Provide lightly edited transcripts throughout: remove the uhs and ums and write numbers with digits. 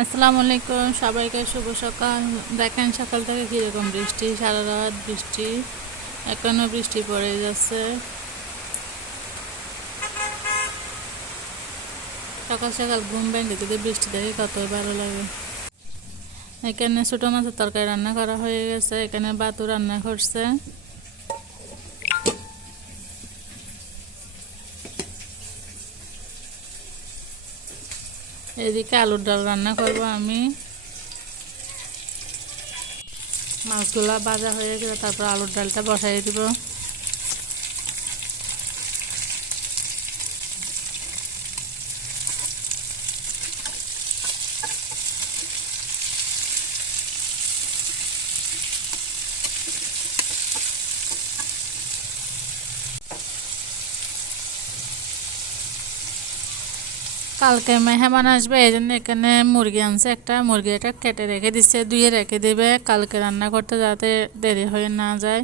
আসসালামু আলাইকুম, সবাইকে শুভ সকাল। দেখেন সকাল থেকে কীরকম বৃষ্টি, সারা রাত বৃষ্টি, এখনও বৃষ্টি পড়ে যাচ্ছে। সকাল সকাল ঘুম ভেঙে যদি বৃষ্টি দেখে কতই ভালো লাগে। এখানে ছোটো মাছের তরকারি রান্না করা হয়ে গেছে, এখানে বাতু রান্না করছে। এদিকে আলুর ডাল রান্না করব আমি। মাছগুলা ভাজা হয়ে গেলে তারপর আলুর ডালটা বসাই দিব। কালকে মেহমান আসবে, এই জন্য এখানে মুরগি আনছে একটা। মুরগি এটা কেটে রেখে দিচ্ছে, ধুয়ে রেখে দেবে কালকে রান্না করতে, যাতে দেরি হয়ে না যায়।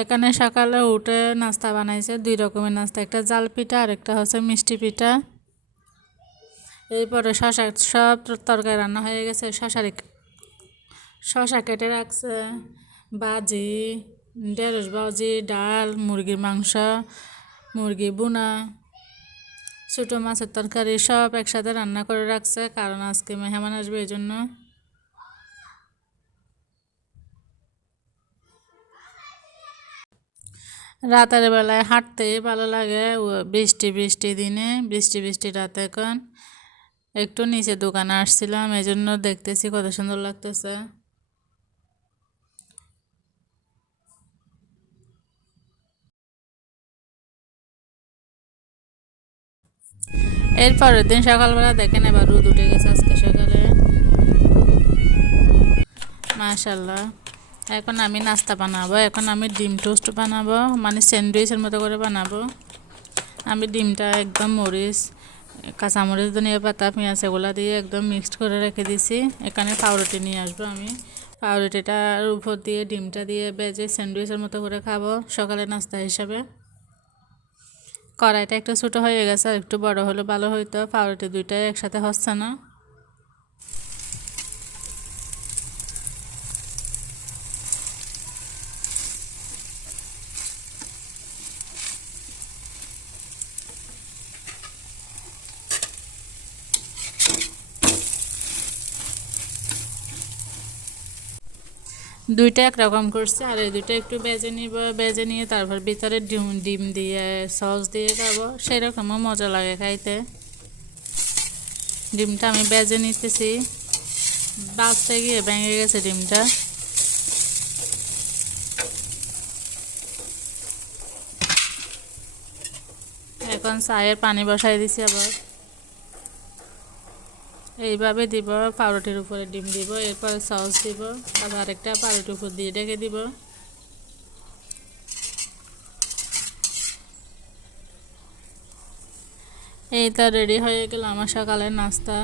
এখানে সকালে উঠে নাস্তা বানাইছে, 2 রকমের নাস্তা, একটা জাল পিঠা আর একটা হচ্ছে মিষ্টি পিঠা। এরপরে শশা, সব তরকারি রান্না হয়ে গেছে। শশা কেটে রাখছে, ভাজি, ঢেঁড়স ভাজি, ডাল, মুরগির মাংস, মুরগি বুনা, ছোটো মাছের তরকারি সব একসাথে রান্না করে রাখছে, কারণ আজকে মেহমান আসবে এই জন্য। রাতের বেলায় হাঁটতেই ভালো লাগে, বৃষ্টি বৃষ্টি দিনে, বৃষ্টি বৃষ্টি রাতে। এখন একটু নিচে দোকানে আসছিলাম, এই জন্য দেখতেছি কত সুন্দর লাগতেছে। এরপরের দিন সকালবেলা দেখেন এবার রোদ উঠে গেছে আজকে সকালে, মাশাল্লাহ। এখন আমি নাস্তা বানাবো, এখন আমি ডিম টোস্ট বানাবো, মানে স্যান্ডউইচের মতো করে বানাবো। আমি ডিমটা একদম মরিচ, কাঁচামরিচ, ধনিয়া পাতা, পেঁয়াজ এগুলো দিয়ে একদম মিক্সড করে রেখে দিছি। এখানে পাউরুটি নিয়ে আসবো আমি, পাউরুটিটার উপর দিয়ে ডিমটা দিয়ে বেজে স্যান্ডউইচের মতো করে খাবো সকালে নাস্তা হিসাবে। কড়াইটা একটু ছোটো হয়ে গেছে, আর একটু বড় হলে ভালো হইতো, পাউরুটি দুইটাই একসাথে হচ্ছে না। দুইটা একরকম করছে, আর এই দুইটা একটু বেজে নিব, বেজে নিয়ে তারপর ভিতরে ডিম ডিম দিয়ে সস দিয়ে খাবো, সেরকমও মজা লাগে খাইতে। ডিমটা আমি বেজে নিতেছি, বাজতে গিয়ে ভেঙে গেছে ডিমটা। এখন চায়ের পানি বসাই দিছি আবার। এইভাবে দিব, পাউরুটির উপরে ডিম দিব, এরপর সস দিব, আবার আরেকটা পাউরুটির উপর দিয়ে ঢেকে দিব। এই তো রেডি হয়ে গেল আমার সকালের নাস্তা।